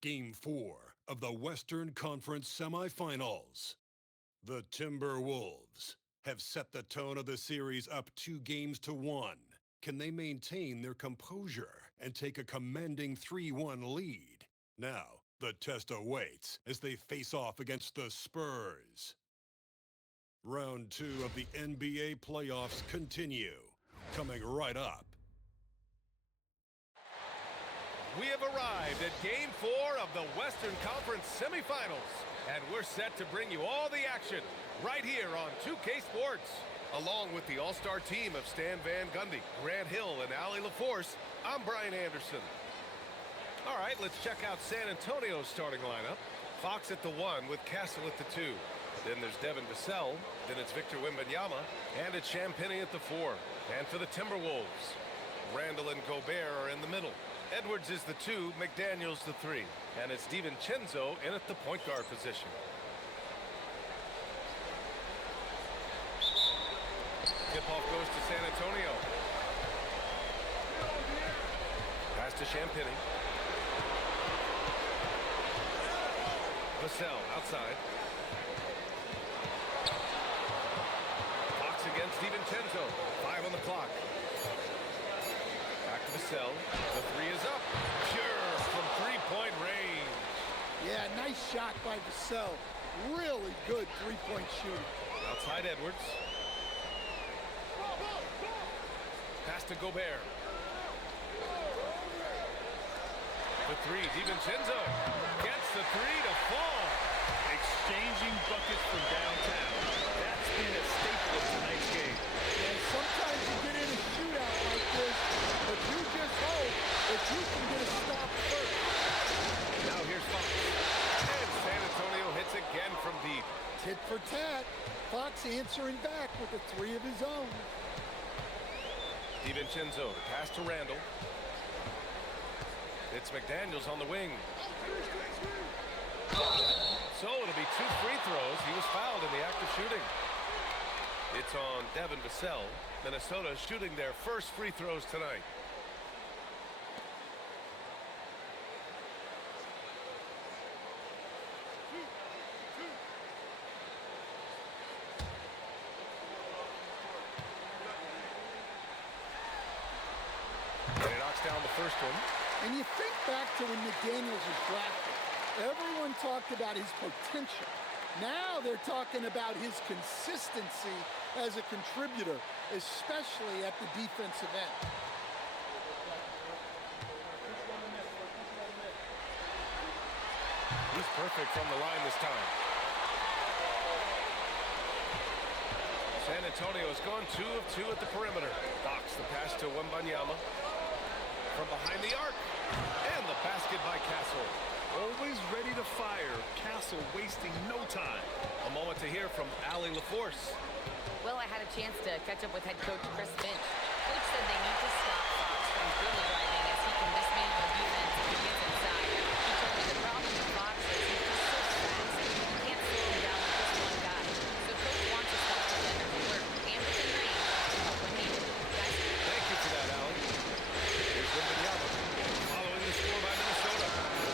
Game 4 of the Western Conference semifinals. The Timberwolves have set the tone of the series up 2-1. Can they maintain their composure and take a commanding 3-1 lead? Now, the test awaits as they face off against the Spurs. Round 2 of the NBA playoffs continue. Coming right up. We have arrived at Game 4 of the Western Conference semifinals, and we're set to bring you all the action right here on 2K Sports. Along with the all-star team of Stan Van Gundy, Grant Hill, and Allie LaForce, I'm Brian Anderson. All right, let's check out San Antonio's starting lineup. Fox at the 1 with Castle at the 2. Then there's Devin Vassell. Then it's Victor Wembanyama. And it's Champagnie at the 4. And for the Timberwolves, Randall and Gobert are in the middle. Edwards is the 2, McDaniels the 3. And it's DiVincenzo in at the point guard position. Tip-off goes to San Antonio. Pass to Champagnie. Vassell outside. Fox against DiVincenzo. 5 on the clock. Back to Vassell. The 3 is up. Pure from three-point range. Yeah, nice shot by Vassell. Really good three-point shooting. Outside Edwards. Pass to Gobert. The 3, DiVincenzo gets the 3 to fall. Exchanging buckets from downtown. That's been a staple of tonight's game. And sometimes you get in a shootout like this, but you just hope that you can get a stop first. Now here's Fox. And San Antonio hits again from deep. Tit for tat. Fox answering back with a 3 of his own. DiVincenzo, the pass to Randall. It's McDaniels on the wing. So it'll be 2 free throws. He was fouled in the act of shooting. It's on Devin Vassell. Minnesota shooting their first free throws tonight. And he knocks down the first one. And you think back to when McDaniels was drafted. Everyone talked about his potential. Now they're talking about his consistency as a contributor, especially at the defensive end. He's perfect from the line this time. San Antonio has gone 2 of 2 at the perimeter. Fox the pass to Wembanyama. From behind the arc. And the basket by Castle. Always ready to fire. Castle wasting no time. A moment to hear from Allie LaForce. Well, I had a chance to catch up with head coach Chris Finch. Coach said they need to stop Fox from dribble driving as he can dismantle the defense if he gets inside. He told me the problem with Fox is he's just so fast. You can't slow him down with just one guy. So coach wants his help defenders to work and within range to help when needed. Guys? Thank you for that, Allie. Here's Wembanyama. Following the score by Minnesota.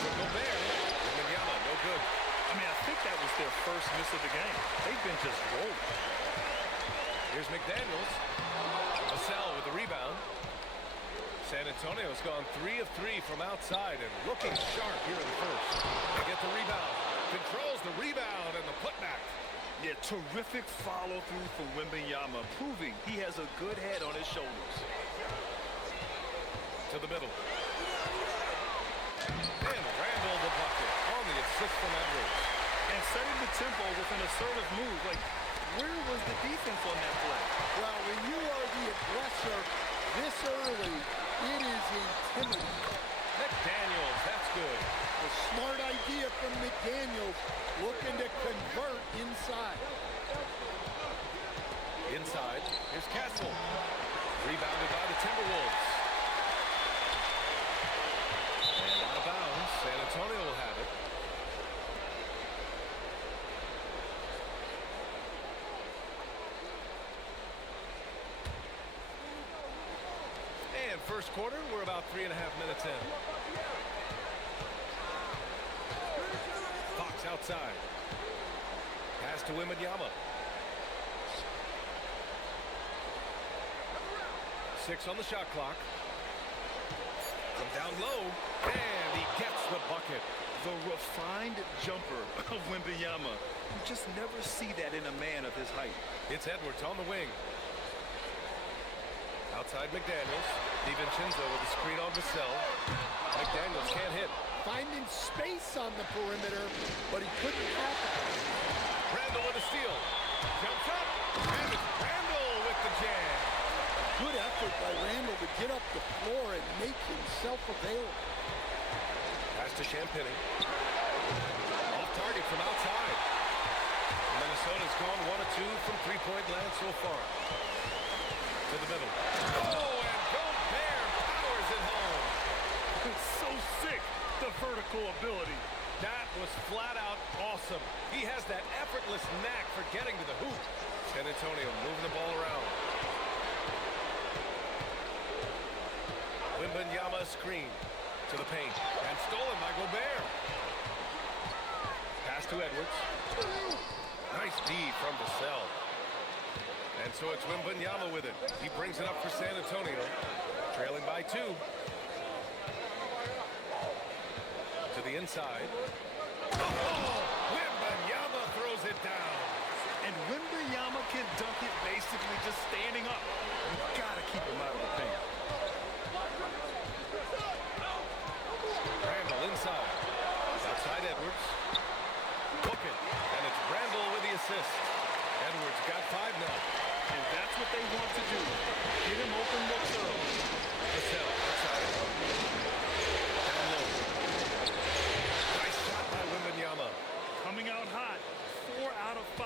For Gobert. Wembanyama, no good. I mean, I think that was their first miss of the game. They've been just rolling. Here's McDaniels. Vassell with the rebound. San Antonio's gone 3 of 3 from outside and looking sharp here in the first. They get the rebound. Controls the rebound and the putback. Yeah, terrific follow-through for Wembanyama, proving he has a good head on his shoulders. To the middle. And Randall the bucket on the assist from Edwards. And setting the tempo with an assertive move. Like, where was the defense on that play? Well, when you are the aggressor this early, it is intimidating. McDaniels, that's good. A smart idea from McDaniels, looking to convert inside. Inside, here's Castle. Rebounded by the Timberwolves. And out of bounds, San Antonio will have it. And first quarter, we're about 3.5 minutes in. outside. Pass to Wembanyama. 6 on the shot clock. From down low, and he gets the bucket. The refined jumper of Wembanyama. You just never see that in a man of his height. It's Edwards on the wing. Outside McDaniels. DiVincenzo with a screen on Vassell. McDaniels can't hit. Finding space on the perimeter, but he couldn't capitalize. Randall with a steal. Jumps up, and it's Randall with the jam. Good effort by Randall to get up the floor and make himself available. Pass to Champagny. Off target from outside. Minnesota's gone 1 of 2 from three-point land so far. To the middle. Oh, and Gobert powers it home. It's so sick, the vertical ability. That was flat out awesome. He has that effortless knack for getting to the hoop. San Antonio moving the ball around. Wembanyama screen to the paint and stolen by Gobert. Pass to Edwards. Nice D from Vassell. And so it's Wembanyama with it. He brings it up for San Antonio, trailing by 2. To the inside. Oh, Wembanyama throws it down. And Wembanyama can dunk it basically just standing up. You gotta keep him out of the paint. Randall inside. Outside Edwards. Book it. And it's Randall with the assist. Edwards got 5 now. And that's what they want to do. Get him open looks early. Vassell outside. Down low. Nice shot by Wembanyama. Coming out hot. 4 out of 5.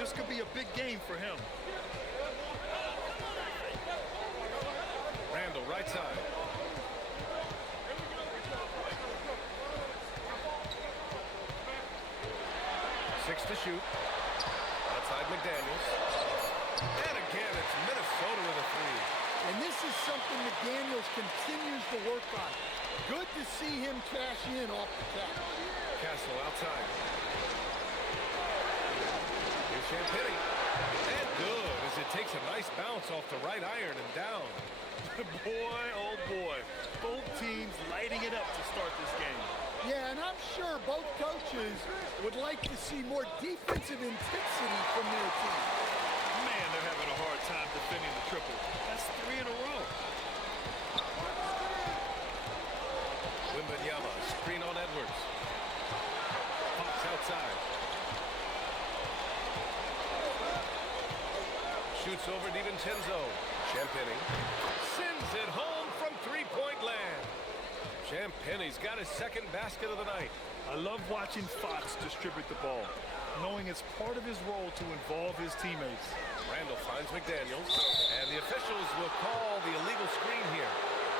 This could be a big game for him. Randall right side. Six to shoot. Outside McDaniels. And again, it's Minnesota with a 3. And this is something McDaniels continues to work on. Good to see him cash in off the catch. Castle outside. Here's Champagny. And good as it takes a nice bounce off the right iron and down. Boy, oh boy. Both teams lighting it up to start this game. Yeah, and I'm sure both coaches would like to see more defensive intensity from their team. Man, they're having a hard time defending the triple. That's 3 in a row. Wembanyama, screen on Edwards. Pops outside. Shoots over DiVincenzo. Champagny sends it home from three-point land. Champagny's got his second basket of the night. I love watching Fox distribute the ball, knowing it's part of his role to involve his teammates. Randall finds McDaniels, and the officials will call the illegal screen here.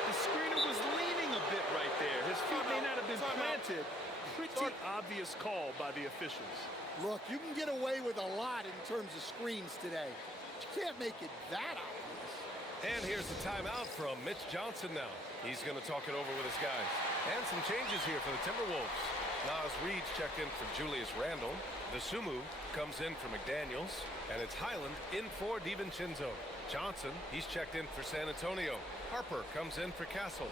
The screener was leaning a bit right there. His feet may not have been planted. Pretty obvious call by the officials. Look, you can get away with a lot in terms of screens today. But you can't make it that obvious. And here's the timeout from Mitch Johnson now. He's going to talk it over with his guys. And some changes here for the Timberwolves. Nas Reed's checked in for Julius Randle. Vasumu comes in for McDaniels. And it's Highland in for DiVincenzo. Johnson, he's checked in for San Antonio. Harper comes in for Castle.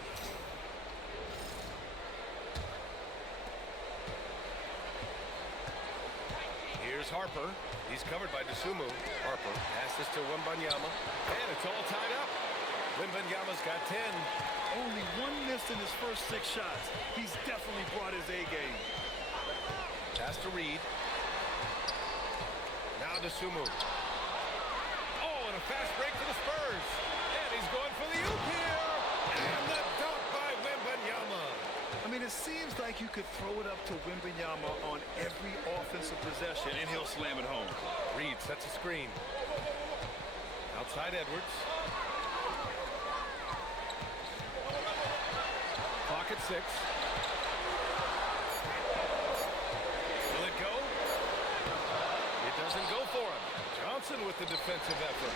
Here's Harper. He's covered by Dosunmu. Harper passes to Wembanyama. And it's all tied up. Wembanyama's got 10. Only 1 miss in his first 6 shots. He's definitely brought his A game. Pass to Reed. Now Dosunmu. Oh, and a fast break for the Spurs. And he's going for the oop here. And the dunk by Wembanyama. I mean, it seems like you could throw it up to Wembanyama on every offensive possession, and he'll slam it home. Reed sets a screen. Outside Edwards. Clock at 6. Will it go? It doesn't go for him. Johnson with the defensive effort.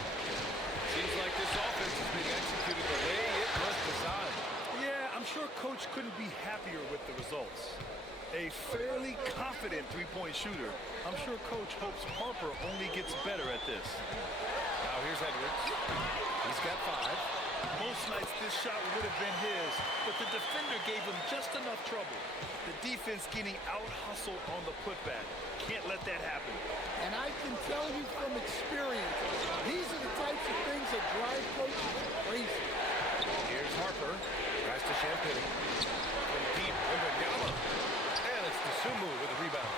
Seems like this offense is being executed the way it was designed. Yeah, I'm sure Coach couldn't be happier with the results. A fairly confident three-point shooter. I'm sure Coach hopes Harper only gets better at this. Now here's Edwards. He's got 5. Most nights this shot would have been his, but the defender gave him just enough trouble. The defense getting out-hustled on the putback. Can't let that happen. And I can tell you from experience, these are the types of things that drive coaches crazy. Here's Harper. Pass to Champagne. From deep, Wembanyama. And it's Dosunmu with a rebound.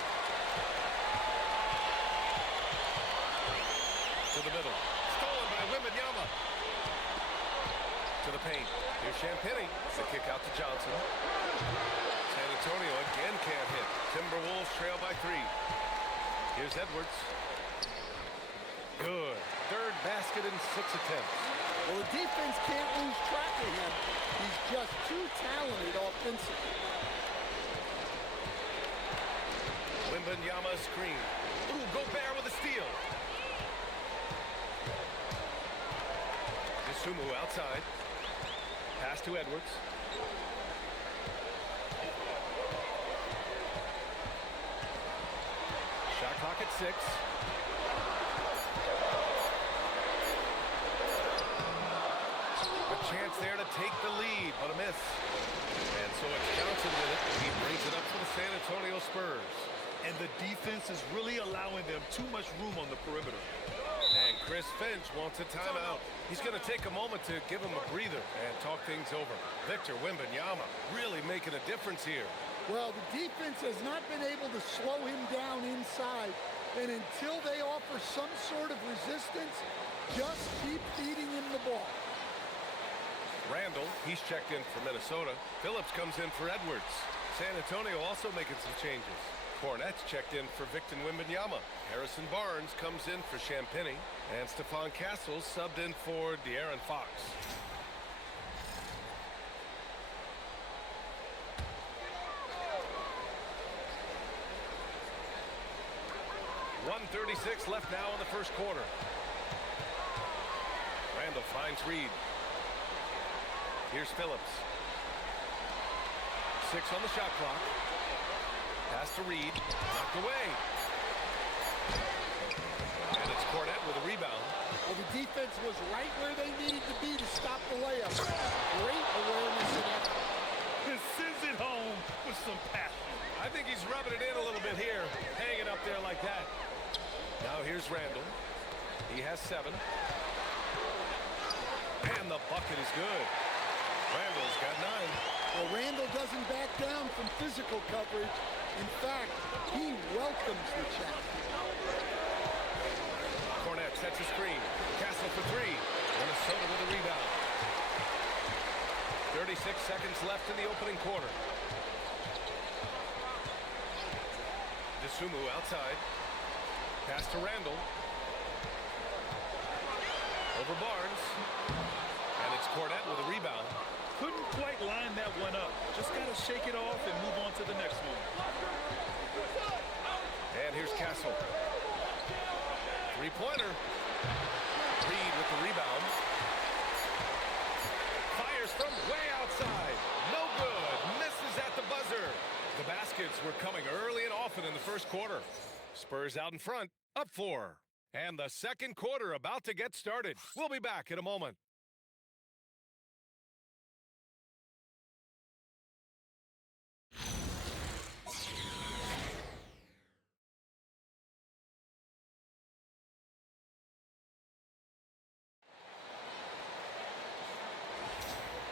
To the middle. Stolen by Wembanyama. To the paint. Here's Champagne. The kick out to Johnson. San Antonio again can't hit. Timberwolves trail by 3. Here's Edwards. Good. Third basket in 6 attempts. Well, the defense can't lose track of him. He's just too talented offensively. Wembanyama screen. Ooh, Gobert with a steal. Dosunmu outside. Pass to Edwards. Shot clock at 6. A chance there to take the lead, but a miss. And so it's Johnson with it. He brings it up for the San Antonio Spurs. And the defense is really allowing them too much room on the perimeter. And Chris Finch wants a timeout. He's going to take a moment to give him a breather and talk things over. Victor Wembanyama really making a difference here. Well, the defense has not been able to slow him down inside. And until they offer some sort of resistance, just keep feeding him the ball. Randall, he's checked in for Minnesota. Phillips comes in for Edwards. San Antonio also making some changes. Cornette's checked in for Victor Wembanyama. Harrison Barnes comes in for Champagnie. And Stephon Castles subbed in for De'Aaron Fox. .136 left now in the first quarter. Randall finds Reed. Here's Phillips. 6 on the shot clock. Pass to Reed. Knocked away. And it's Cornette with a rebound. Well, the defense was right where they needed to be to stop the layup. Great awareness and effort. And sends it home with some passion. I think he's rubbing it in a little bit here. Hanging up there like that. Now here's Randall. He has 7. And the bucket is good. Randall's got 9. Well, Randall doesn't back down from physical coverage. In fact, he welcomes the challenge. Cornette sets a screen. Castle for 3. Minnesota with a rebound. 36 seconds left in the opening quarter. Dosunmu outside. Pass to Randall. Over Barnes. And it's Cornette with a rebound. Couldn't quite line that one up. Just got to shake it off and move on to the next one. And here's Castle. Three-pointer. Reed with the rebound. Fires from way outside. No good. Misses at the buzzer. The baskets were coming early and often in the first quarter. Spurs out in front, up 4. And the second quarter about to get started. We'll be back in a moment.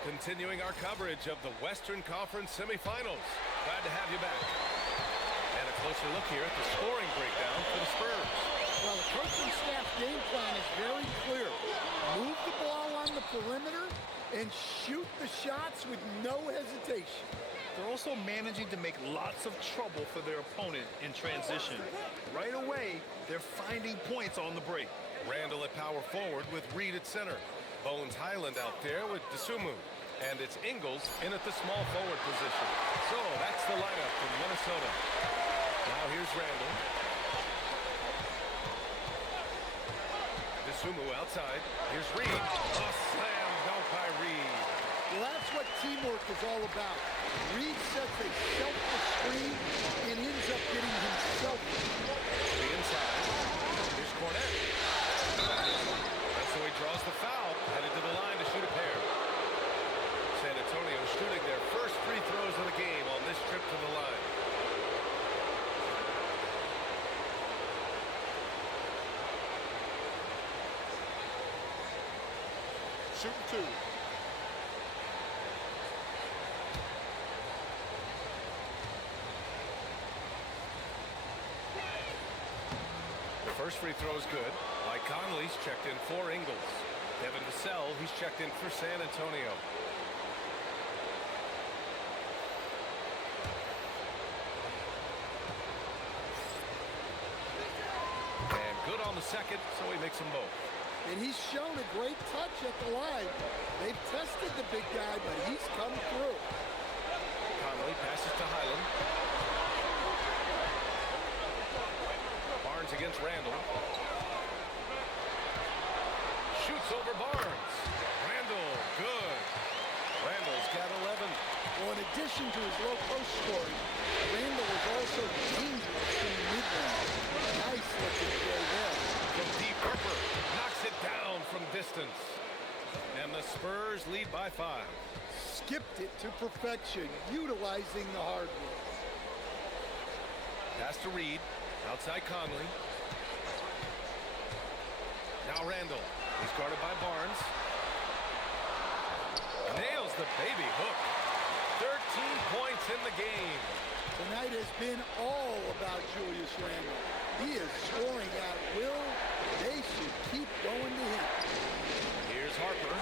Continuing our coverage of the Western Conference semifinals. Glad to have you back. And a closer look here at the scoring breakdown for the Spurs. Well, the coaching staff's game plan is very clear. Move the ball on the perimeter and shoot the shots with no hesitation. They're also managing to make lots of trouble for their opponent in transition. Right away, they're finding points on the break. Randall at power forward with Reed at center. Bones Highland out there with Dosunmu. And it's Ingles in at the small forward position. So that's the lineup from Minnesota. Now here's Randall. Dosunmu outside. Here's Reed. A slam dunk by Reed. Well, that's what what teamwork is all about. Reed sets a selfless screen and ends up getting himself. The inside. Here's Cornette. And so he draws the foul, headed to the line to shoot a pair. San Antonio shooting their first free throws of the game on this trip to the line. Shooting two. The first free throw is good. Mike Conley's checked in for Ingles. Devin Vassell, he's checked in for San Antonio. And good on the second, so he makes them both. And he's shown a great touch at the line. They've tested the big guy, but he's come through. Conley passes to Highland. Barnes against Randall. Shoots over Barnes. Randall, good. Randall's got 11. Well, in addition to his low post scoring, Randall was also dangerous in the mid-range. Nice looking play there. From deep, Harper knocks it down from distance. And the Spurs lead by 5. Skipped it to perfection, utilizing the hardwood. Pass to Reed. Outside Conley. Now Randall. He's guarded by Barnes. Nails the baby hook. 13 points in the game. Tonight has been all about Julius Randle. He is scoring at will. They should keep going to him. Here's Harper.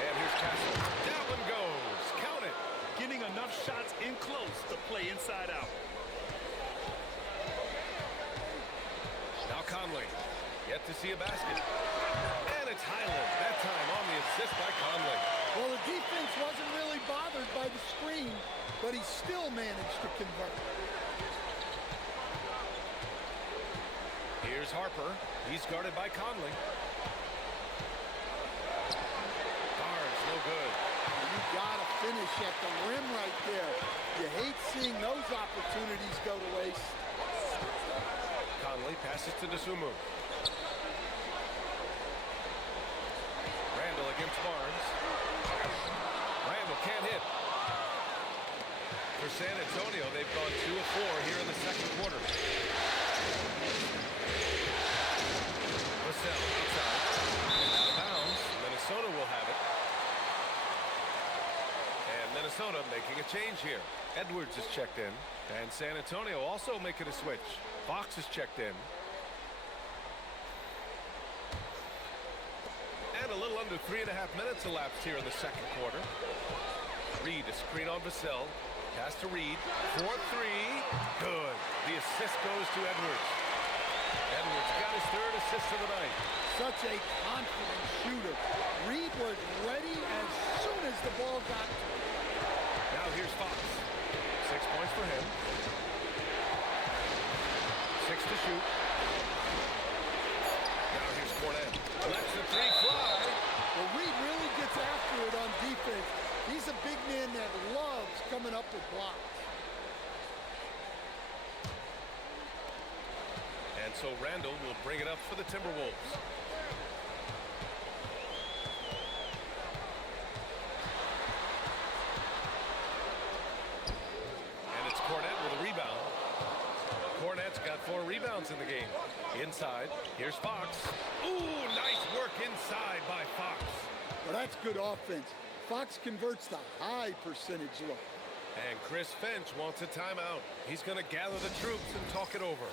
And here's Castle. That one goes. Count it. Getting enough shots in close to play inside out. Now Conley. Yet to see a basket. And it's Highland. That time on the assist by Conley. Well, the defense wasn't really bothered by the screen, but he still managed to convert. Here's Harper. He's guarded by Conley. Barnes, no good. You gotta finish at the rim right there. You hate seeing those opportunities go to waste. Conley passes to Dosunmu. Randall against Barnes. Randall can't hit. For San Antonio, they've gone 2 of 4 here in the second quarter. Vassell outside. Out of bounds. Minnesota will have it. And Minnesota making a change here. Edwards is checked in. And San Antonio also making a switch. Fox is checked in. And a little under 3.5 minutes elapsed here in the second quarter. Reed, a screen on Vassell. Pass to Reed. 4-3. Good. The assist goes to Edwards. Edwards got his 3rd assist of the night. Such a confident shooter. Reed was ready as soon as the ball got to him. Now here's Fox. 6 points for him. 6 to shoot. Now here's Cornette. Lets the 3 fly. Well, Reed really gets after it on defense. He's a big man that loves coming up with blocks. And so Randall will bring it up for the Timberwolves. And it's Cornette with a rebound. Cornette's got 4 rebounds in the game. Inside, here's Fox. Ooh, nice work inside by Fox. Well, that's good offense. Fox converts the high percentage look. And Chris Finch wants a timeout. He's going to gather the troops and talk it over.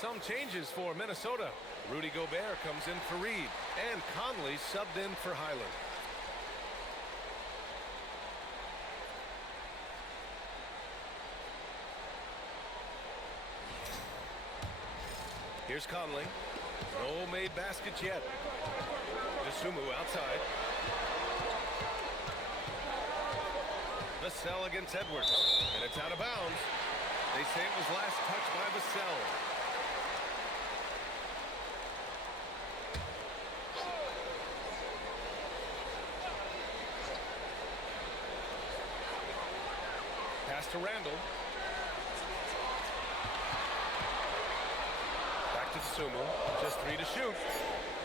Some changes for Minnesota. Rudy Gobert comes in for Reed, and Conley subbed in for Highland. Here's Conley. No made baskets yet. Dosunmu outside. Vassell against Edwards, and it's out of bounds. They say it was last touched by Vassell. Pass to Randall. Back to Dosunmu. Just 3 to shoot.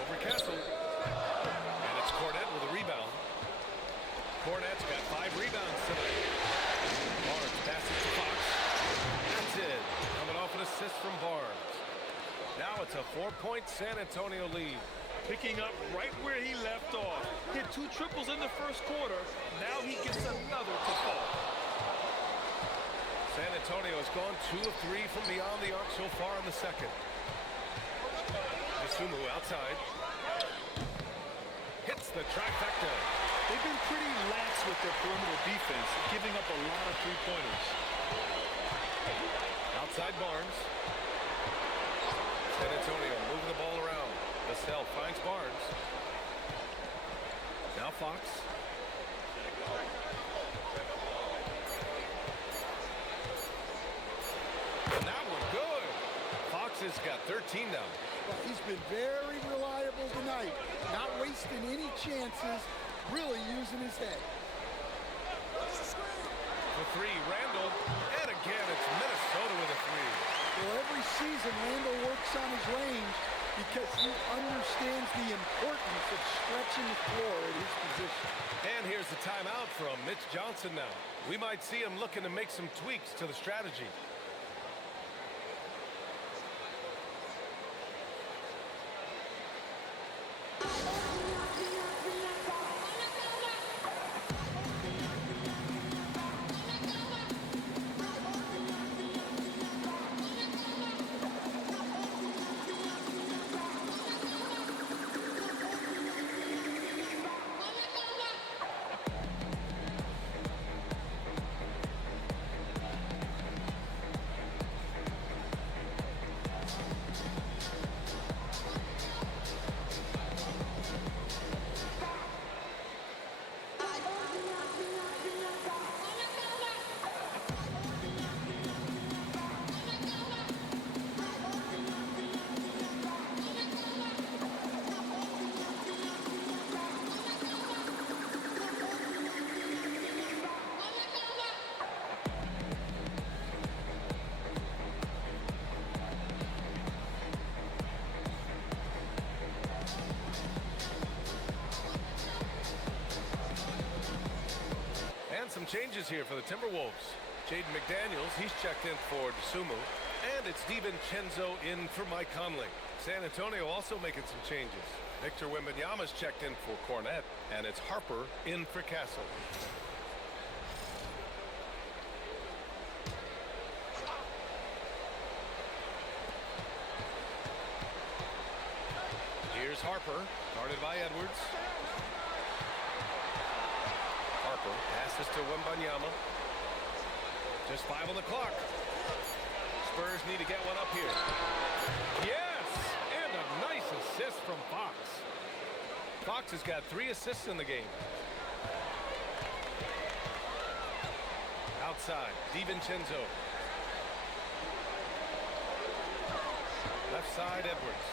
Over Castle. And it's Cornette with a rebound. Cornette's got 5 rebounds tonight. Barnes passes to Fox. That's it. Coming off an assist from Barnes. Now it's a 4-point San Antonio lead. Picking up right where he left off. Hit 2 triples in the first quarter. Now he gets another to fall. San Antonio has gone 2 of 3 from beyond the arc so far in the second. Dosunmu outside. Hits the trifecta. They've been pretty lax with their perimeter defense, giving up a lot of three-pointers. Outside Barnes. San Antonio moving the ball around. Vassell finds Barnes. Now Fox. And that one good. Fox has got 13 now. Well, he's been very reliable tonight. Not wasting any chances, really using his head. For 3, Randall. And again, it's Minnesota with a 3. Well, every season, Randall works on his range because he understands the importance of stretching the floor at his position. And here's the timeout from Mitch Johnson now. We might see him looking to make some tweaks to the strategy. Some changes here for the Timberwolves. Jaden McDaniels, he's checked in for Dosunmu. And it's DiVincenzo in for Mike Conley. San Antonio also making some changes. Victor Wembanyama's checked in for Cornette. And it's Harper in for Castle. Here's Harper, guarded by Edwards. Passes to Wembanyama. Just 5 on the clock. Spurs need to get one up here. Yes! And a nice assist from Fox. Fox has got 3 assists in the game. Outside, DiVincenzo. Left side, Edwards.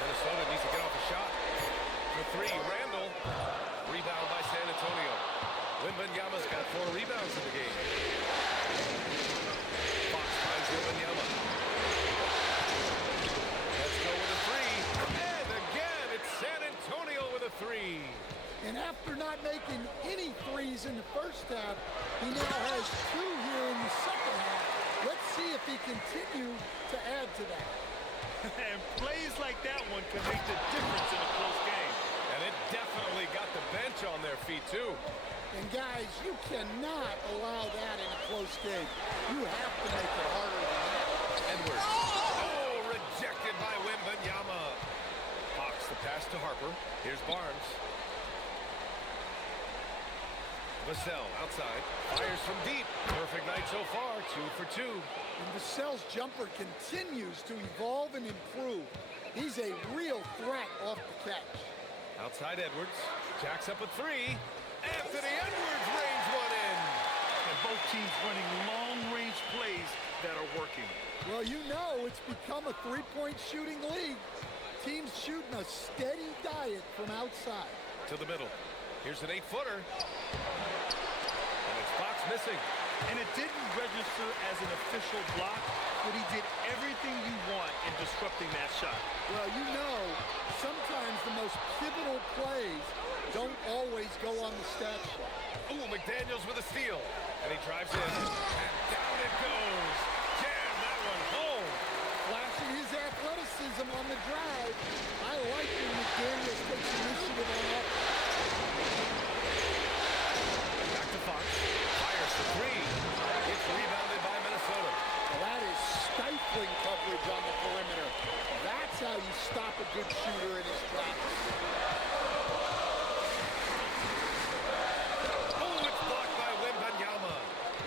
Minnesota needs to get off a shot. For 3, Randall. Rebound by San Antonio. Wembanyama's got 4 rebounds in the game. Fox finds Wembanyama. Let's go with a 3. And again, it's San Antonio with a 3. And after not making any threes in the first half, he now has 2 here in the second half. Let's see if he continues to add to that. And plays like that one can make the difference in a close game. And it definitely got the bench on their feet, too. And guys, you cannot allow that in a close game. You have to make it harder than that. Edwards. Oh, rejected by Wembanyama. Fox the pass to Harper. Here's Barnes. Vassell outside. Fires from deep. Perfect night so far. 2 for 2. And Vassell's jumper continues to evolve and improve. He's a real threat off the catch. Outside Edwards. Jacks up a 3. Anthony Edwards range one in. And both teams running long-range plays that are working. Well, you know it's become a three-point shooting league. Teams shooting a steady diet from outside. To the middle. Here's an 8-footer. And it's Fox missing. And it didn't register as an official block, but he did everything you want in disrupting that shot. Well, you know, sometimes the most pivotal plays don't always go on the stat sheet. Ooh, McDaniels with a steal. And he drives in. And down it goes. Jam that one home. Flashing his athleticism on the drive. I like when McDaniels takes initiative on offense. Back to Fox. Fires for 3. It's rebounded by Minnesota. Well, that is stifling coverage on the perimeter. That's how you stop a good shooter in his tracks. Oh, it's blocked by Wembanyama.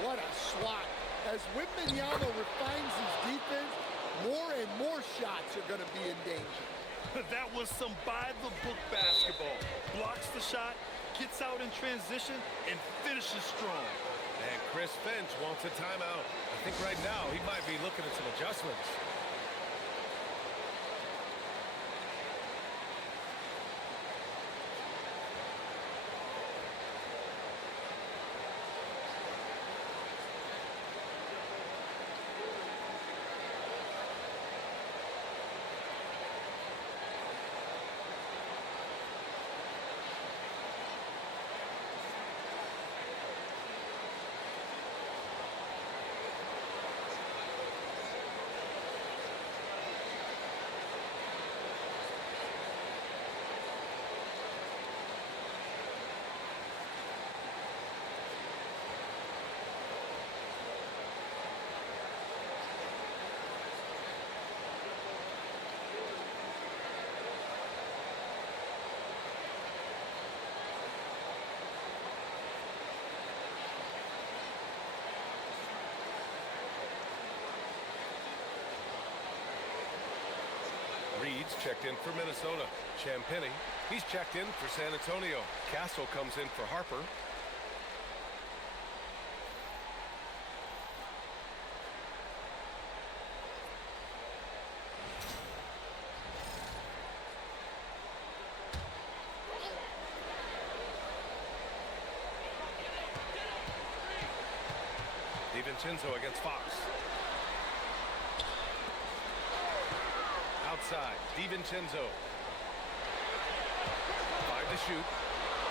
What a swat. As Wembanyama refines his defense, more and more shots are going to be in danger. That was some by-the-book basketball. Blocks the shot, gets out in transition, and finishes strong. And Chris Finch wants a timeout. I think right now he might be looking at some adjustments. Reed's checked in for Minnesota. Champagny, he's checked in for San Antonio. Castle comes in for Harper. DiVincenzo against Fox. Outside, DiVincenzo. 5 to shoot.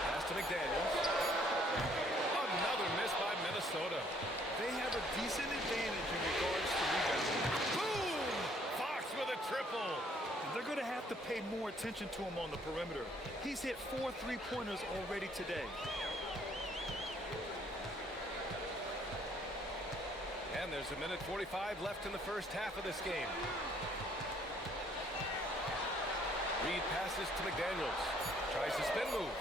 Pass to McDaniels. Another miss by Minnesota. They have a decent advantage in regards to rebounding. Boom! Fox with a triple. They're going to have to pay more attention to him on the perimeter. He's hit 4 3-pointers already today. And there's a minute 45 left in the first half of this game. Reed passes to McDaniels. Tries the spin move.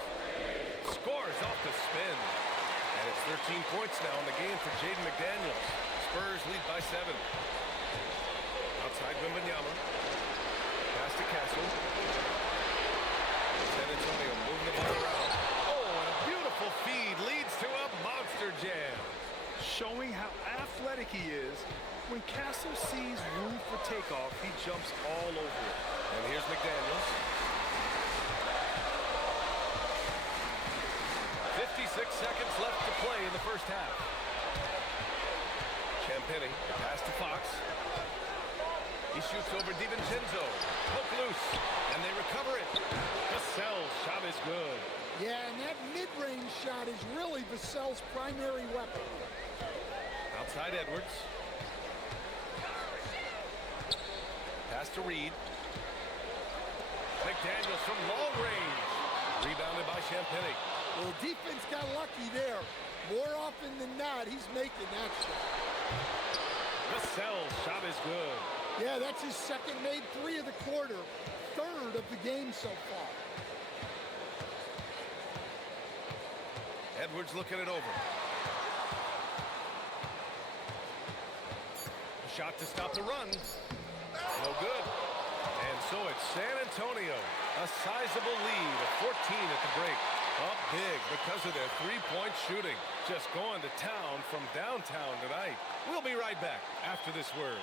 Scores off the spin. And it's 13 points now in the game for Jaden McDaniels. Spurs lead by 7. Outside Wembanyama. Pass to Castle. San Antonio moving the ball around. Oh, and a beautiful feed leads to a monster jam. Showing how athletic he is, when Castle sees room for takeoff, he jumps all over it. And here's McDaniels. 56 seconds left to play in the first half. Champagny, pass to Fox. He shoots over DiVincenzo. Poke loose, and they recover it. Vassell's shot is good. Yeah, and that mid-range shot is really Vassell's primary weapon. Outside Edwards. Pass to Reed. McDaniels from long range. Rebounded by Champagny. Well, the defense got lucky there. More often than not, he's making that shot. Vassell's shot is good. Yeah, that's his second made three of the quarter, third of the game so far. Edwards looking it over. Shot to stop the run. No good. And so it's San Antonio. A sizable lead of 14 at the break. Up big because of their three-point shooting. Just going to town from downtown tonight. We'll be right back after this word.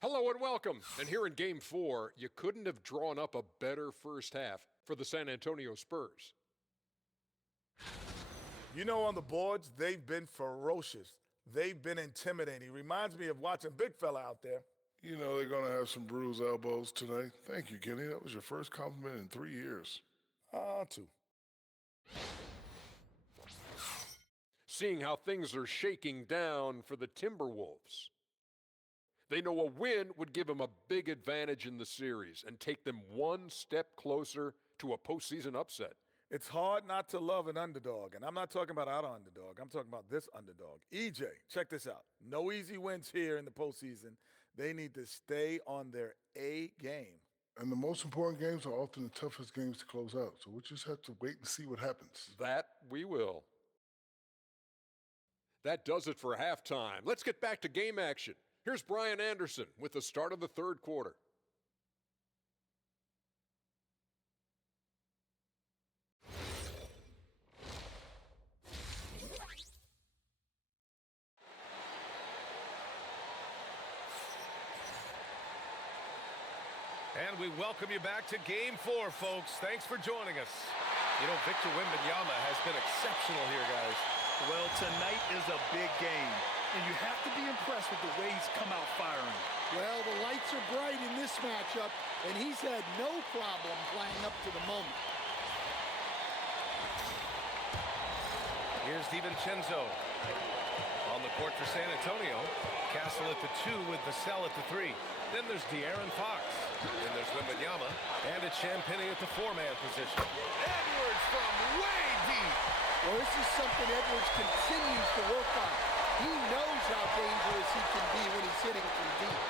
Hello and welcome. And here in Game 4, you couldn't have drawn up a better first half for the San Antonio Spurs. You know, on the boards, they've been ferocious. They've been intimidating. Reminds me of watching big fella out there. You know they're going to have some bruised elbows tonight. Thank you, Kenny. That was your first compliment in 3 years. Two. Seeing how things are shaking down for the Timberwolves. They know a win would give them a big advantage in the series and take them one step closer to a postseason upset. It's hard not to love an underdog, and I'm not talking about our underdog. I'm talking about this underdog. EJ, check this out. No easy wins here in the postseason. They need to stay on their A game. And the most important games are often the toughest games to close out, so we'll just have to wait and see what happens. That we will. That does it for halftime. Let's get back to game action. Here's Brian Anderson with the start of the third quarter. And we welcome you back to Game 4, folks. Thanks for joining us. You know, Victor Wembanyama has been exceptional here, guys. Well, tonight is a big game, and you have to be impressed with the way he's come out firing. Well, the lights are bright in this matchup, and he's had no problem playing up to the moment. Here's DiVincenzo. On the court for San Antonio. Castle at the 2 with Vassell at the 3. Then there's De'Aaron Fox. Then there's Wembanyama. And it's Champagny at the 4-man position. Edwards from way deep. Well, this is something Edwards continues to work on. He knows how dangerous he can be when he's hitting from deep.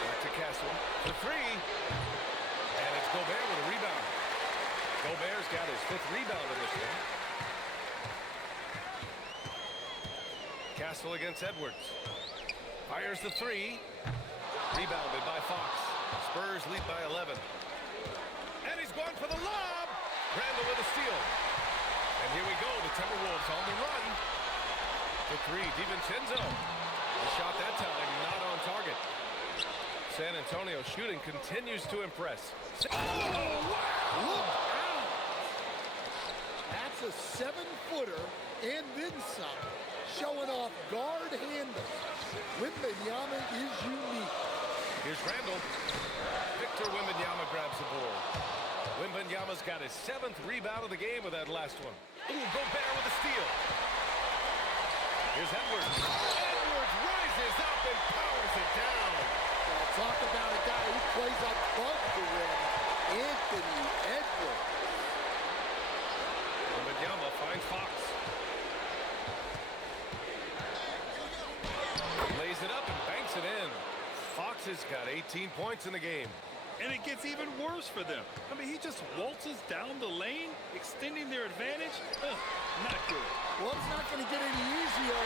Back to Castle. The 3. And it's Gobert with a rebound. Gobert's got his 5th rebound in this one. Castle against Edwards. Fires the 3. Rebounded by Fox. Spurs lead by 11. And he's going for the lob. Randall with a steal. And here we go. The Timberwolves on the run. The 3, DiVincenzo. The shot that time not on target. San Antonio shooting continues to impress. Oh, wow! Look out! That's a 7-footer and then some. Showing off guard handles. Wembanyama is unique. Here's Randall. Victor Wembanyama grabs the board. Wembanyama's got his 7th rebound of the game with that last one. Ooh, Gobert with a steal. Here's Edwards. Edwards rises up and powers it down. Now talk about a guy who plays above the rim. Anthony Edwards. Wembanyama finds Fox. Lays it up and banks it in. Fox has got 18 points in the game. And it gets even worse for them. I mean, he just waltzes down the lane, extending their advantage. Not good. Well, it's not going to get any easier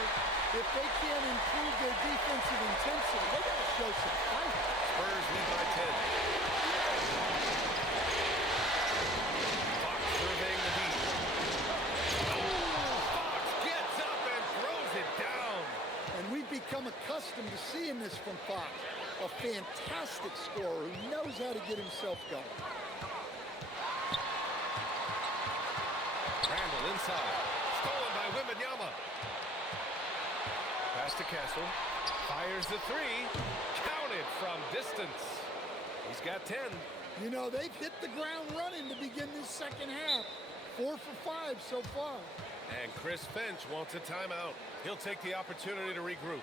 if they can't improve their defensive intensity. They got to show some fight. Spurs lead by 10. Fox surveying the deep. Oh, Fox gets up and throws it down. And we've become accustomed to seeing this from Fox. A fantastic scorer who knows how to get himself going. Randall inside. Stolen by Wembanyama. Pass to Castle. Fires the 3. Counted from distance. He's got 10. You know, they've hit the ground running to begin this second half. 4 for 5 so far. And Chris Finch wants a timeout. He'll take the opportunity to regroup.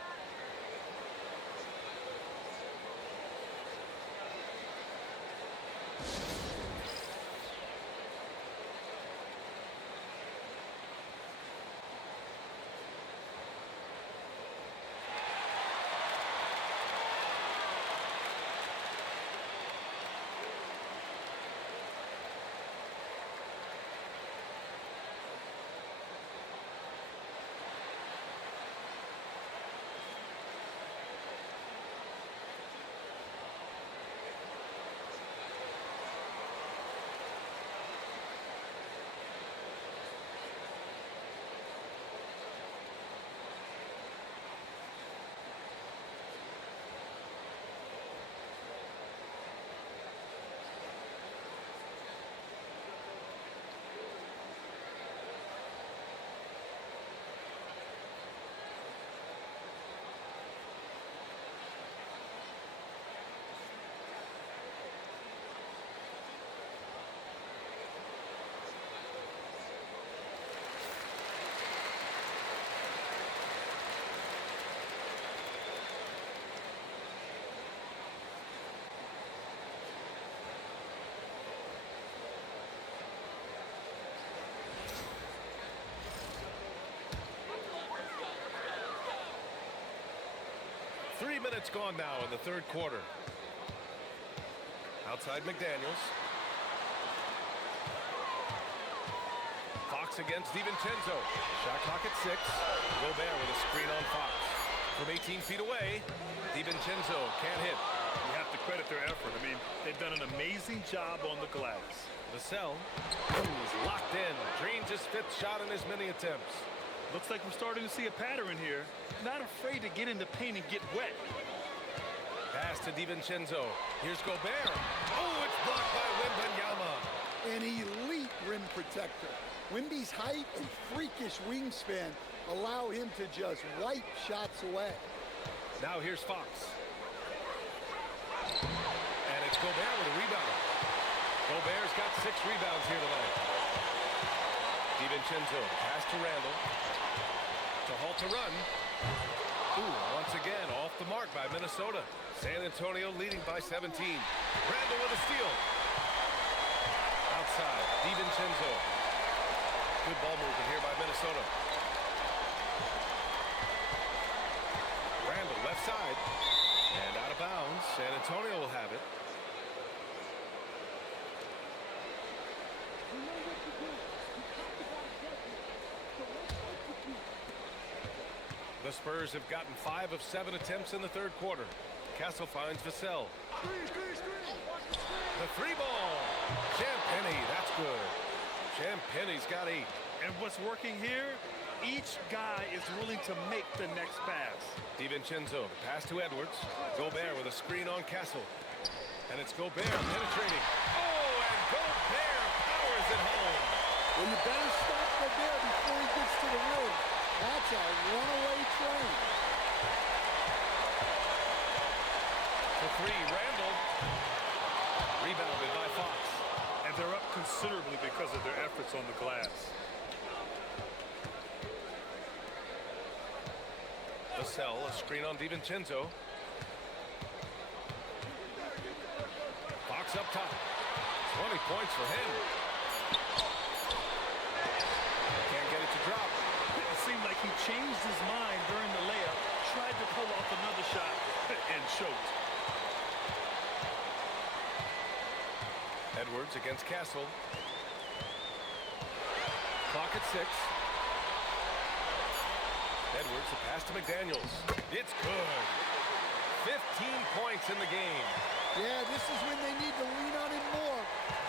Three minutes gone now in the third quarter. Outside McDaniels. Fox against DiVincenzo. Shot clock at 6. Gobert with a screen on Fox. From 18 feet away, DiVincenzo can't hit. You have to credit their effort. I mean, they've done an amazing job on the glass. Vassell is locked in. Drains his 5th shot in as many attempts. Looks like we're starting to see a pattern here. Not afraid to get in the paint and get wet. Pass to DiVincenzo. Here's Gobert. Oh, it's blocked by Wembanyama. An elite rim protector. Wemby's height and freakish wingspan allow him to just wipe shots away. Now here's Fox. And it's Gobert with a rebound. Gobert's got 6 rebounds here tonight. DiVincenzo, pass to Randall. To halt the run. Ooh, once again, off the mark by Minnesota. San Antonio leading by 17. Randall with a steal. Outside, DiVincenzo. Good ball movement here by Minnesota. Randall left side. And out of bounds. San Antonio will have it. The Spurs have gotten 5 of 7 attempts in the third quarter. Castle finds Vassell. The 3 ball. Champagny, that's good. Champagny's got 8. And what's working here? Each guy is willing to make the next pass. DiVincenzo, pass to Edwards. Gobert with a screen on Castle. And it's Gobert penetrating. Oh, and Gobert powers it home. Well, you better stop Gobert before he gets to the rim. That's a runaway train. For 3, Randall. Rebounded by Fox. And they're up considerably because of their efforts on the glass. Vassell, a screen on DiVincenzo. Fox up top. 20 points for him. Can't get it to drop. It seemed like he changed his mind during the layup, tried to pull off another shot, and choked. Edwards against Castle. Clock at 6. Edwards, a pass to McDaniels. It's good. 15 points in the game. Yeah, this is when they need to lean on him more.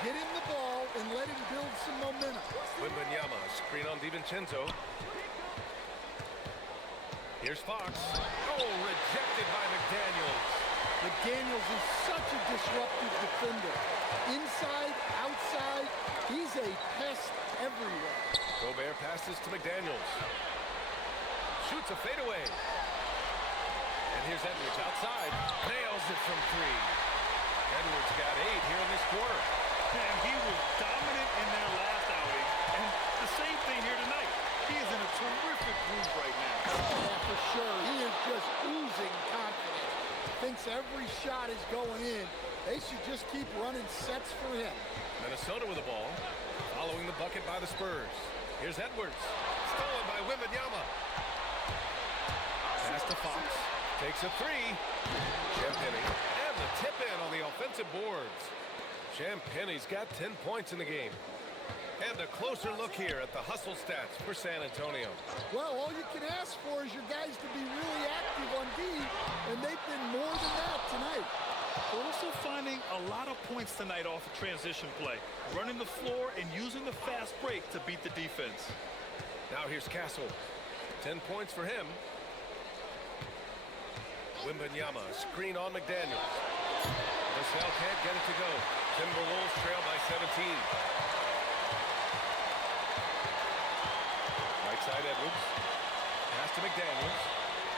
Get him the ball and let him build some momentum. Wembanyama, screen on DiVincenzo. Here's Fox. Oh, rejected by McDaniels. McDaniels is such a disruptive defender. Inside, outside, he's a pest everywhere. Gobert passes to McDaniels. Shoots a fadeaway. And here's Edwards outside. Nails it from 3. Edwards got 8 here in this quarter. And he was dominant in their last outing. And the same thing here tonight. He is in a terrific groove right now. Yeah, for sure. He is just oozing confidence. Thinks every shot is going in. They should just keep running sets for him. Minnesota with the ball. Following the bucket by the Spurs. Here's Edwards. Stolen by Wembanyama. Pass to Fox. Takes a 3. Champagnie. And the tip in on the offensive boards. Champagnie's got 10 points in the game. And a closer look here at the hustle stats for San Antonio. Well, all you can ask for is your guys to be really active on D, and they've been more than that tonight. They're also finding a lot of points tonight off of transition play, running the floor and using the fast break to beat the defense. Now here's Castle. 10 points for him. Wembanyama, screen on McDaniels. Vassell can't get it to go. Timberwolves trail by 17. Right side Edwards. Pass to McDaniels.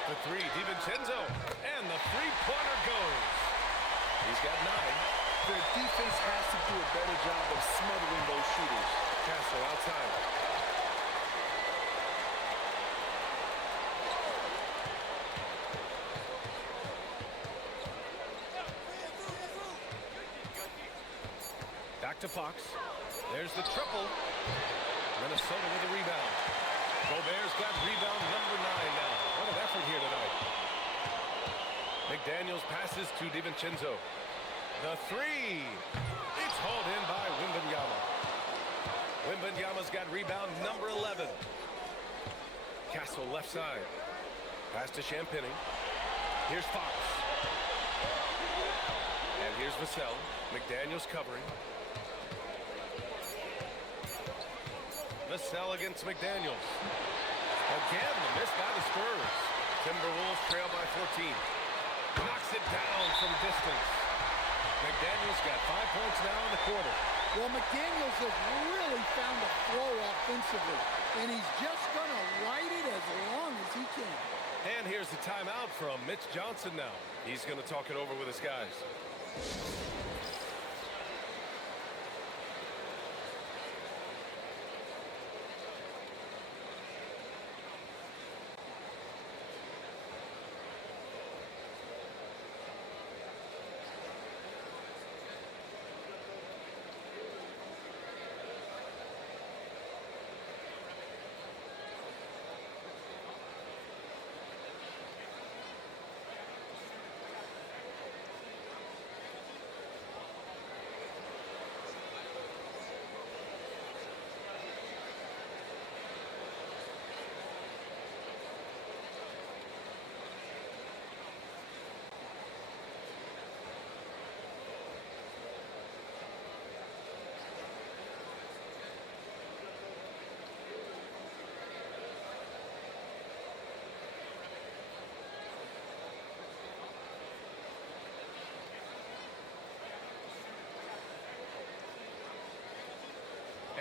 The 3, DiVincenzo. And the three-pointer goes. He's got 9. Their defense has to do a better job of smothering those shooters. Castle outside. Back to Fox. There's the triple. Minnesota with the rebound. Gobert's got rebound number 9 now. What an effort here tonight. McDaniels passes to DiVincenzo. The 3. It's hauled in by Wembanyama. Wembanyama's got rebound number 11. Castle left side. Pass to Champagnie. Here's Fox. And here's Vassell. McDaniels covering. Vassell against McDaniels. Again, the miss by the Spurs. Timberwolves trail by 14. Knocks it down from distance. McDaniels got 5 points now in the quarter. Well, McDaniels has really found a flow offensively, and he's just going to ride it as long as he can. And here's the timeout from Mitch Johnson now. He's going to talk it over with his guys.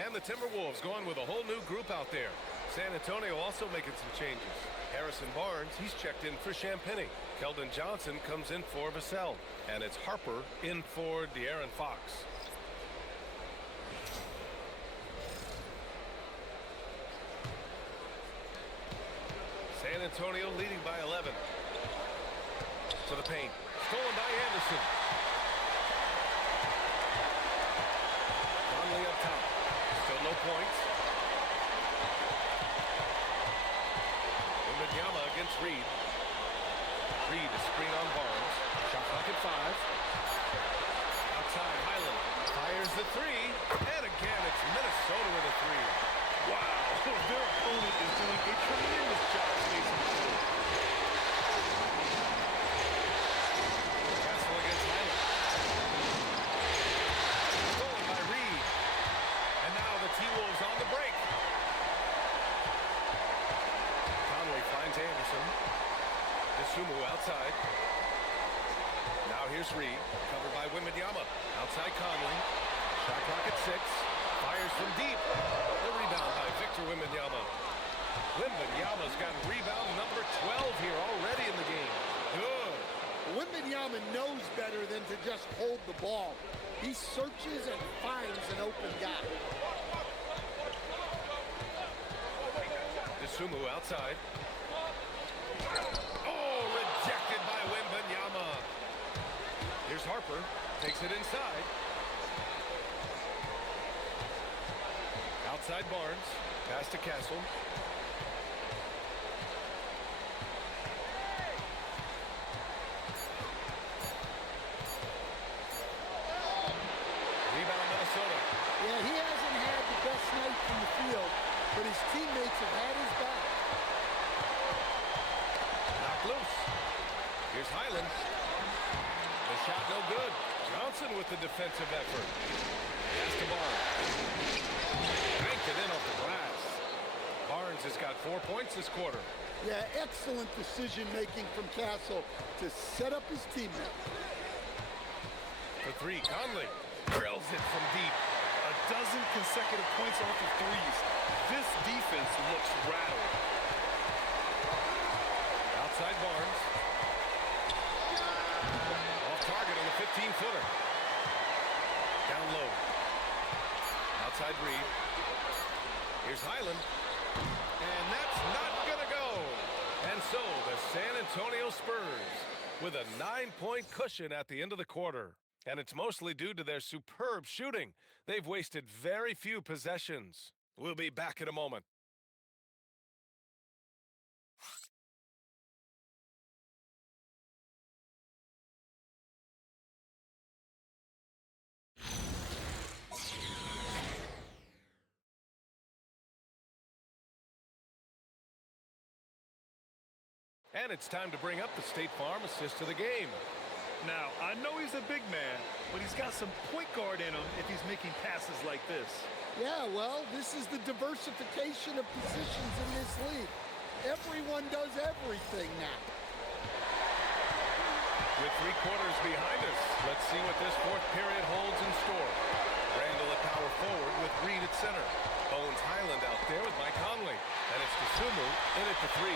And the Timberwolves going with a whole new group out there. San Antonio also making some changes. Harrison Barnes, he's checked in for Champagnie. Keldon Johnson comes in for Vassell. And it's Harper in for De'Aaron Fox. San Antonio leading by 11. To the paint. Stolen by Anderson. Conley up top. Still no points. Wembanyama against Reed. Reed, a screen on Barnes. Shot clock at 5. Outside, Highland fires the 3. And again, it's Minnesota with a 3. Wow, their opponent is doing a tremendous job chasing the score. Castle against Highland. Stolen by Reed. And now the T-Wolves on the break. Conley finds Anderson. Isumu outside. Now here's Reed, covered by Wembanyama. Outside Conley. Shot clock at 6. Fires from deep. The rebound by Victor Wembanyama. Wembanyama's got rebound number just hold the ball. He searches and finds an open guy. Sumu outside. Oh, rejected by Wembanyama. Here's Harper. Takes it inside. Outside Barnes. Pass to Castle. Rebound Minnesota. Yeah, he hasn't had the best night from the field, but his teammates have had his back. Knocked loose. Here's Highland. The shot no good. Johnson with the defensive effort. Pass to Barnes. Banked it in off the glass. Barnes has got 4 points this quarter. Yeah, excellent decision-making from Castle to set up his teammate. For three, Conley drills it from deep. A dozen consecutive points off of threes. This defense looks rattled. Outside Barnes. Off target on the 15-footer. Down low. Outside Reed. Here's Highland. And that's not going to go. And so the San Antonio Spurs with a 9-point cushion at the end of the quarter. And it's mostly due to their superb shooting. They've wasted very few possessions. We'll be back in a moment. And it's time to bring up the State Farm assist to the game. Now, I know he's a big man, but he's got some point guard in him if he's making passes like this. Yeah, well, this is the diversification of positions in this league. Everyone does everything now. With 3 quarters behind us, let's see what this fourth period holds in store. Randall at power forward with Reed at center. Bones Highland out there with Mike Conley. And it's Sumu in at the 3.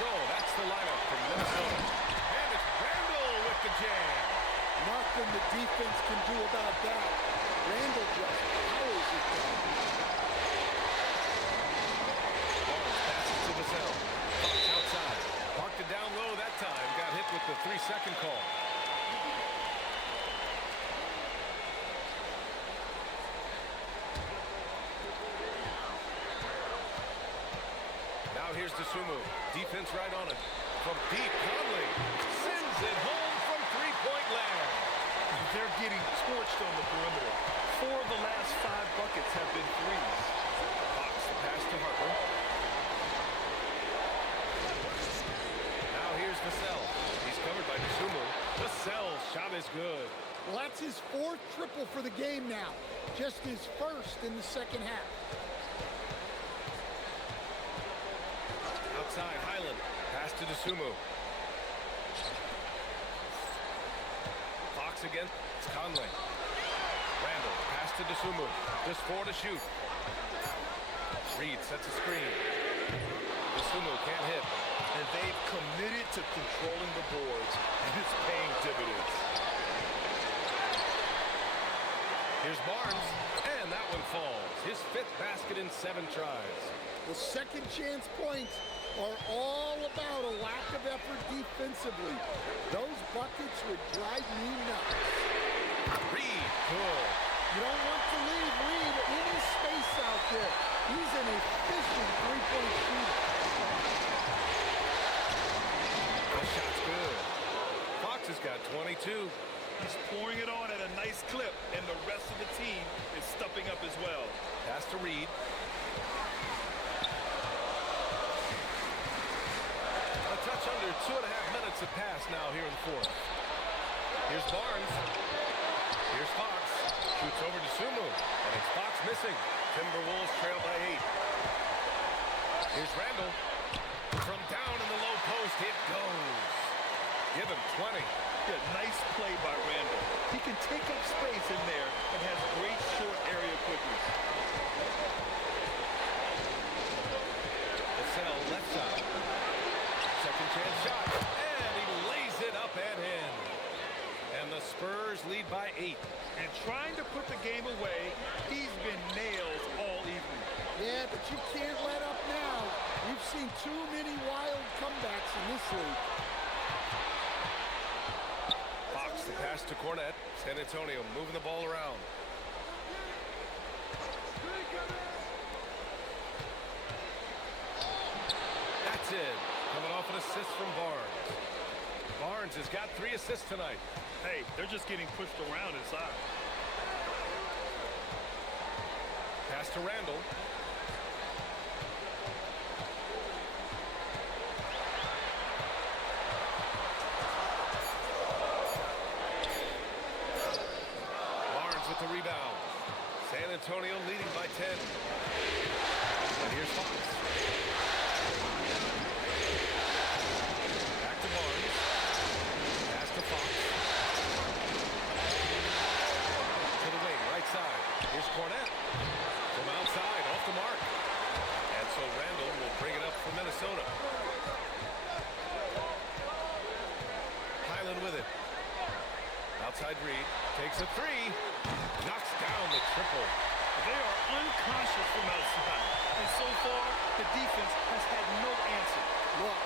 So that's the lineup from Minnesota. And it's Randall with the jam. Nothing the defense can do about that. Randall just powers it down. Barnes passes to Vassell. Fox outside. Parked it down low that time. Got hit with the 3-second call. Now here's Sumu. Defense right on it. From deep, Conley sends it home from three-point land. They're getting torched on the perimeter. 4 of the last 5 buckets have been threes. Fox the pass to Harper. Now here's Vassell. He's covered by Sumu. Vassell's shot is good. Well, that's his 4th triple for the game now. Just his 1st in the second half. Outside, Highland. Pass to Sumu. Fox again. It's Conley. Randall. Pass to Sumu. Just 4 to shoot. Reed sets a screen. Sumu can't hit. And they've committed to controlling the boards, and it's paying dividends. Here's Barnes, and that one falls. His 5th basket in 7 tries. The second chance points are all about a lack of effort defensively. Those buckets would drive me nuts. Reed, good. You don't want to leave Reed any space out there. He's an efficient three-point shooter. The shot's good. Fox has got 22. He's pouring it on at a nice clip, and the rest of the team is stepping up as well. Pass to Reed. A touch under 2.5 minutes have passed now here in the 4th. Here's Barnes. Here's Fox. Shoots over to Sumu. And it's Fox missing. Timberwolves trail by 8. Here's Randall. From down in the low post, it goes. Give him 20. Yeah, nice play by Randall. He can take up space in there and has great short area quickness. Vassell left side. Second chance shot. And he lays it up and in. And the Spurs lead too many wild comebacks in this league. Fox, the pass to Cornette. San Antonio moving the ball around. That's it. Coming off an assist from Barnes. Barnes has got 3 assists tonight. Hey, they're just getting pushed around inside. Pass to Randall. Barnes with the rebound. San Antonio leading by 10. And here's Fox. Back to Barnes. Pass to Fox. To the wing, right side. Here's Cornette. From outside, off the mark. And so Randall will bring it up for Minnesota. Highland with it. Outside Reed. Takes a 3. Knocks down the triple. They are unconscious from outside. And so far, the defense has had no answer. Look,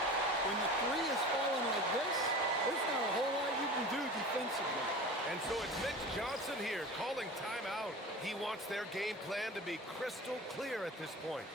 when the 3 is falling like this, there's not a whole lot you can do defensively. And so it's Mitch Johnson here calling timeout. He wants their game plan to be crystal clear at this point.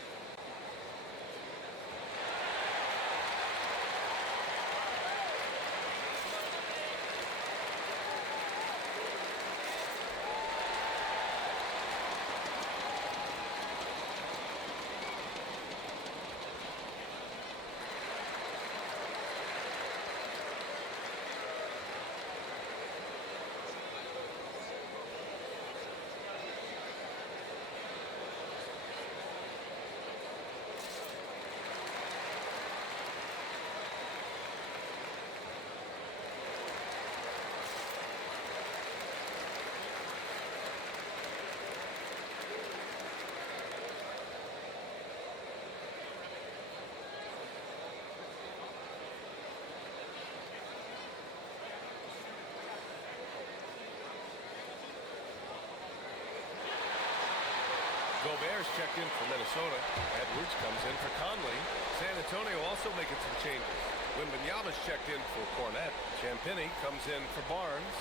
Gobert's checked in for Minnesota. Edwards comes in for Conley. San Antonio also making some changes. Wembanyama's checked in for Cornette. Champagnie comes in for Barnes.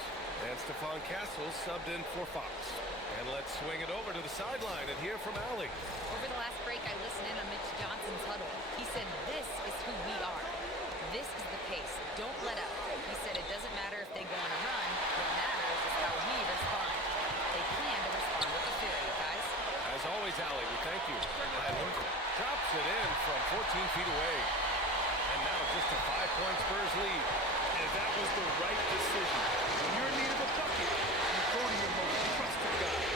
And Stephon Castle subbed in for Fox. And let's swing it over to the sideline and hear from Allie. Over the last break, I listened in on Mitch Johnson's huddle. He said, this is who we are. This is the pace. Don't let up. He said it doesn't matter if they go on a run. What matters is how we respond. They plan to respond with a fury, guys. As always, Allie, we thank you. Highland drops it in from 14 feet away. And now just a 5-point Spurs lead. And that was the right decision. When you're in need of a bucket, you go to your most trusted guy.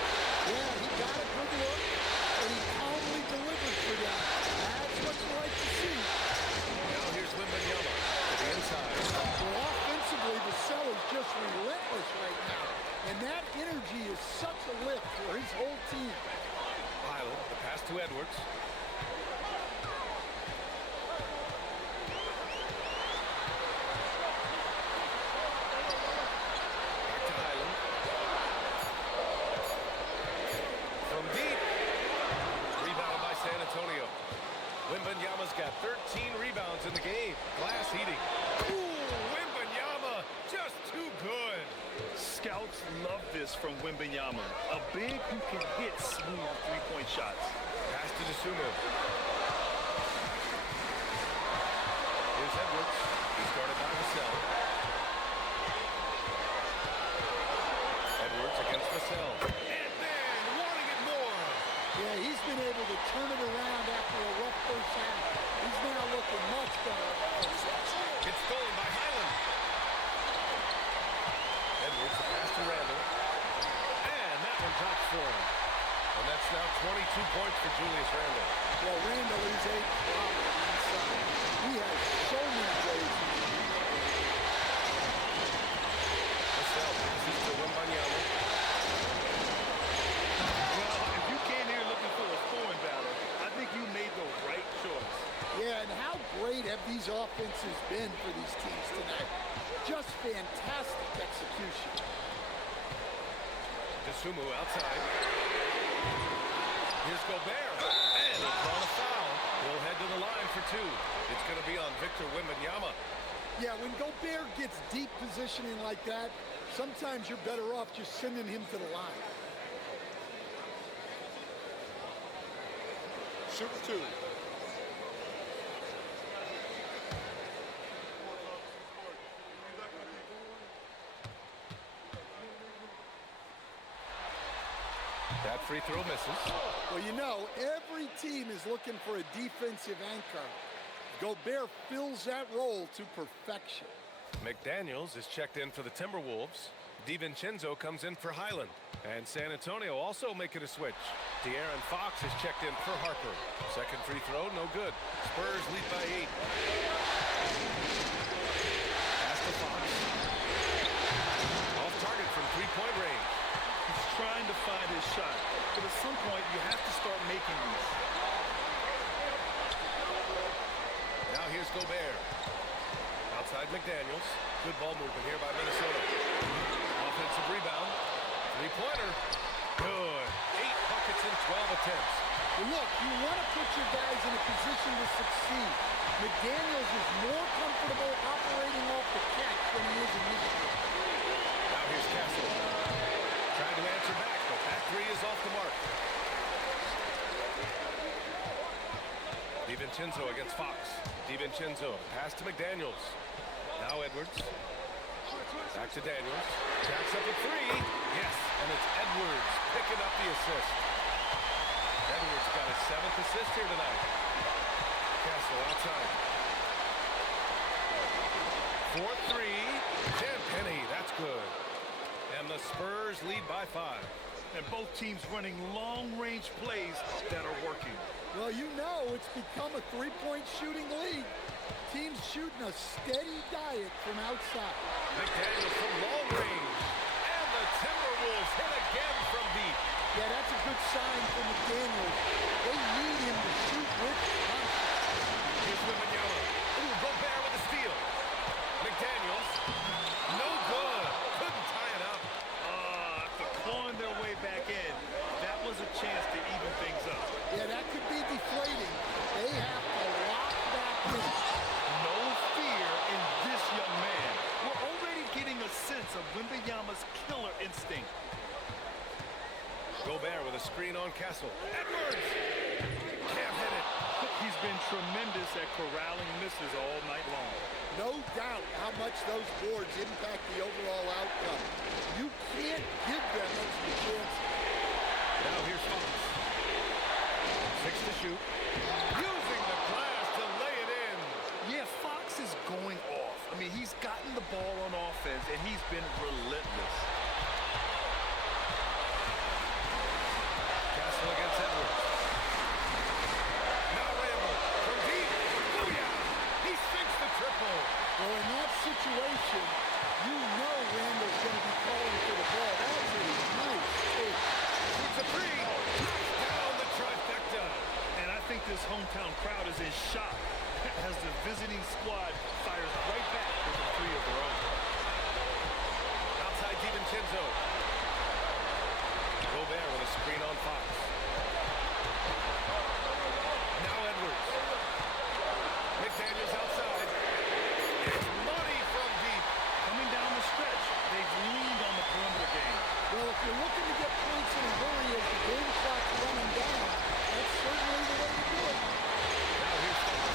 Yeah, he got a good look, and he calmly delivered for them. That's what you like to see. Now here's Wembanyama to the inside. Well, offensively, the cell is just relentless right now. And that energy is such a lift for his whole team. Highland, the pass to Edwards. Back to Highland. From deep. Rebounded by San Antonio. Wembanyama's got 13 rebounds in the game. Glass heating. Ooh, Wembanyama just too good. Scouts love this from Wembanyama. A big who can hit smooth three-point shots. Pass to Dosunmu. Here's Edwards. He's guarded by Vassell. Edwards against Vassell. And then wanting it more. Yeah, he's been able to turn it around after a rough first half. He's now looking much better. It's stolen by Highland. Edwards, the pass to Randall. And that one drops for him. And that's now 22 points for Julius Randle. Well, Randall is a problem inside. He has so many ways. Vassell passes to Wembanyama. Well, if you came here looking for a scoring battle, I think you made the right choice. Yeah, and how great have these offenses been for these teams tonight? Just fantastic execution. Dosunmu outside. Here's Gobert. And he's on a foul. He'll head to the line for two. It's going to be on Victor Wembanyama. Yeah, when Gobert gets deep positioning like that, sometimes you're better off just sending him to the line. Shoot two. That free throw misses. Well, you know, every team is looking for a defensive anchor. Gobert fills that role to perfection. McDaniels is checked in for the Timberwolves. DiVincenzo comes in for Highland. And San Antonio also making a switch. De'Aaron Fox is checked in for Harper. Second free throw, no good. Spurs lead by 8. Pass to Fox. Off target from three-point range. He's trying to find his shot, but at some point you have to start making these. Now here's Gobert. Outside McDaniels. Good ball movement here by Minnesota. Offensive rebound. Three-pointer. Good. 8 buckets in 12 attempts. Well, look, you want to put your guys in a position to succeed. McDaniels is more comfortable operating off the catch than he is initially. Now here's Castle. Trying to answer back, but that three is off the mark. DiVincenzo against Fox. DiVincenzo, pass to McDaniels. Now Edwards. Back to Daniels. Jacks up a three. Yes, and it's Edwards picking up the assist. Edwards got his 7th assist here tonight. Castle outside. 4-3. Dan Penny, that's good. And the Spurs lead by 5. And both teams running long-range plays that are working. Well, you know it's become a three-point shooting league. Teams shooting a steady diet from outside. McDaniels from long range. And the Timberwolves hit again from deep. Yeah, that's a good sign for McDaniels. They need him to shoot with confidence. Here's Wembanyama. Ooh, Gobert with a steal. McDaniels. No good. Couldn't tie it up. After clawing their way back in, that was a chance to even things up. Yeah, that could be deflating. They have to lock back in. No fear in this young man. We're already getting a sense of Wembanyama's killer instinct. Gobert with a screen on Castle. Edwards! Can't hit it. He's been tremendous at corralling misses all night long. No doubt how much those boards impact the overall outcome. You can't give them extra chances. Now here's Fox. 6 to shoot. Using the glass to lay it in. Yeah, Fox is going off. I mean, he's gotten the ball on offense, and he's been relentless. Castle against Edwards. Now Randall from deep. Booyah! He sinks the triple. Well, in that situation, you know Randall's going to be calling for the ball. That's a nice take. Shoots a three. Knocks down the trifecta. And I think this hometown crowd is in shock as the visiting squad fires right back with a three of their own. Outside DiVincenzo. Gobert with a screen on Fox. Now Edwards. McDaniels outside. It's money from deep. Coming down the stretch, they've leaned on the perimeter game. Well, if you're looking to get points in a hurry as the game clock's running down, that's certainly the way to do it. Now here's Fox.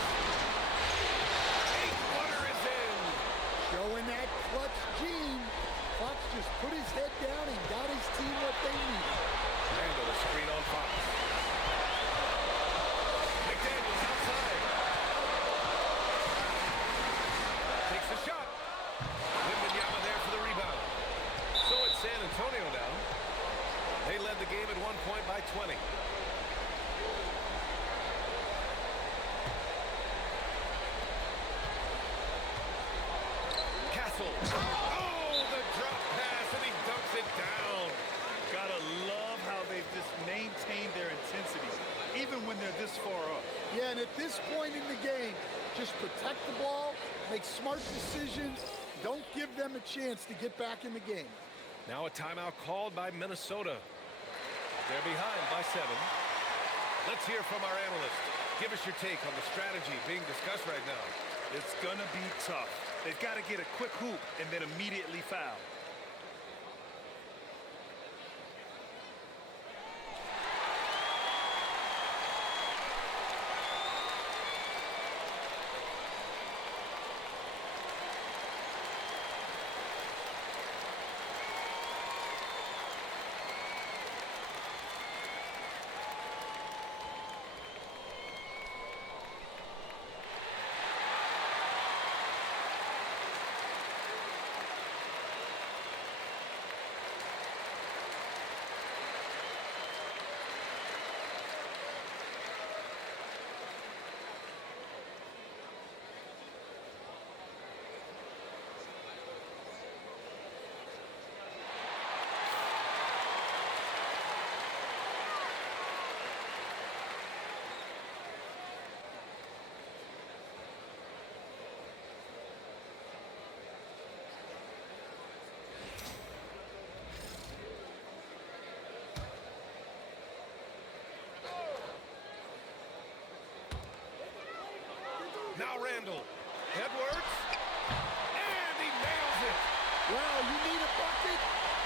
8-footer is in. Showing that clutch gene. Fox just put his head down and got his team what they needed. Randall a screen on Fox. McDaniels outside. Takes the shot. Wembanyama there for the rebound. So it's San Antonio now. They led the game at 1 point by 20. Castle. Oh, the drop pass, and he dunks it down. Gotta love how they've just maintained their intensity, even when they're this far up. Yeah, and at this point in the game, just protect the ball, make smart decisions, don't give them a chance to get back in the game. Now a timeout called by Minnesota. They're behind by 7. Let's hear from our analyst. Give us your take on the strategy being discussed right now. It's going to be tough. They've got to get a quick hoop and then immediately foul. Now Randall. Edwards. And he nails it. Well, you need a bucket?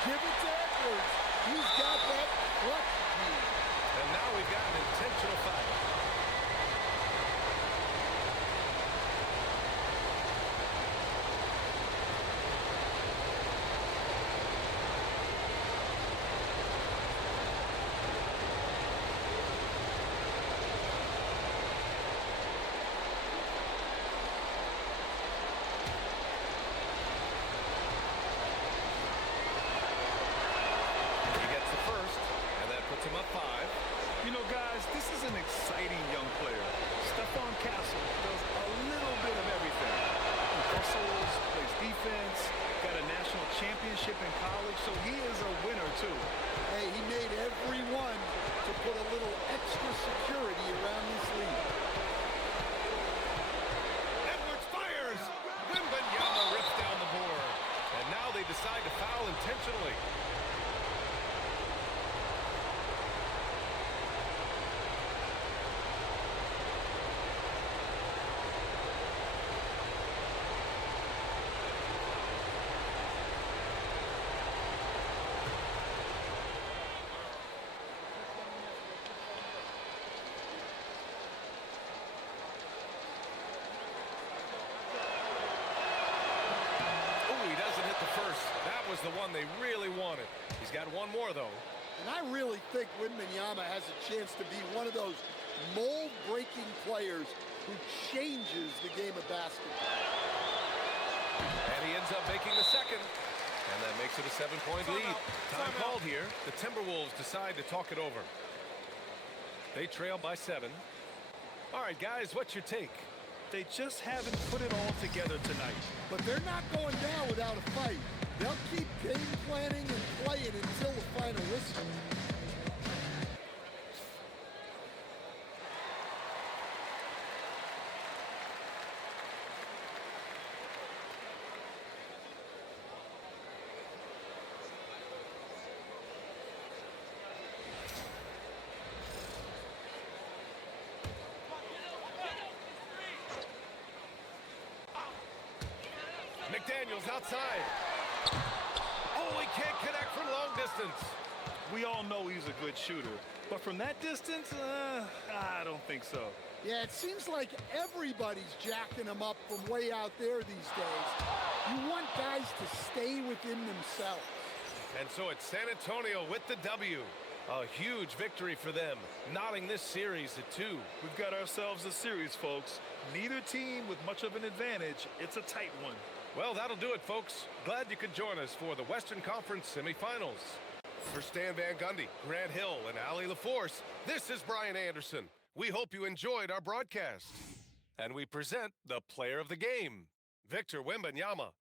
Give it to Edwards. He's got that clutch gene. And now we've got an intentional foul. You know, guys, this is an exciting young player. Stephon Castle does a little bit of everything. He hustles, plays defense, got a national championship in college, so he is a winner, too. Hey, he made everyone to put a little extra security around this league. Edwards fires. Wembanyama rips down the board. And now they decide to foul intentionally. That was the one they really wanted. He's got one more, though. And I really think Wembanyama has a chance to be one of those mold-breaking players who changes the game of basketball. And he ends up making the second. And that makes it a 7-point lead. Time called here. The Timberwolves decide to talk it over. They trail by 7. All right, guys, what's your take? They just haven't put it all together tonight. But they're not going down without a fight. They'll keep game planning and playing until the final whistle. McDaniels outside. Oh, he can't connect from long distance. We all know he's a good shooter, but from that distance, I don't think so. Yeah, it seems like everybody's jacking him up from way out there these days. You want guys to stay within themselves. And so it's San Antonio with the W. A huge victory for them, knotting this series at 2. We've got ourselves a series, folks. Neither team with much of an advantage. It's a tight one. Well, that'll do it, folks. Glad you could join us for the Western Conference semifinals. For Stan Van Gundy, Grant Hill, and Allie LaForce, this is Brian Anderson. We hope you enjoyed our broadcast. And we present the player of the game, Victor Wembanyama.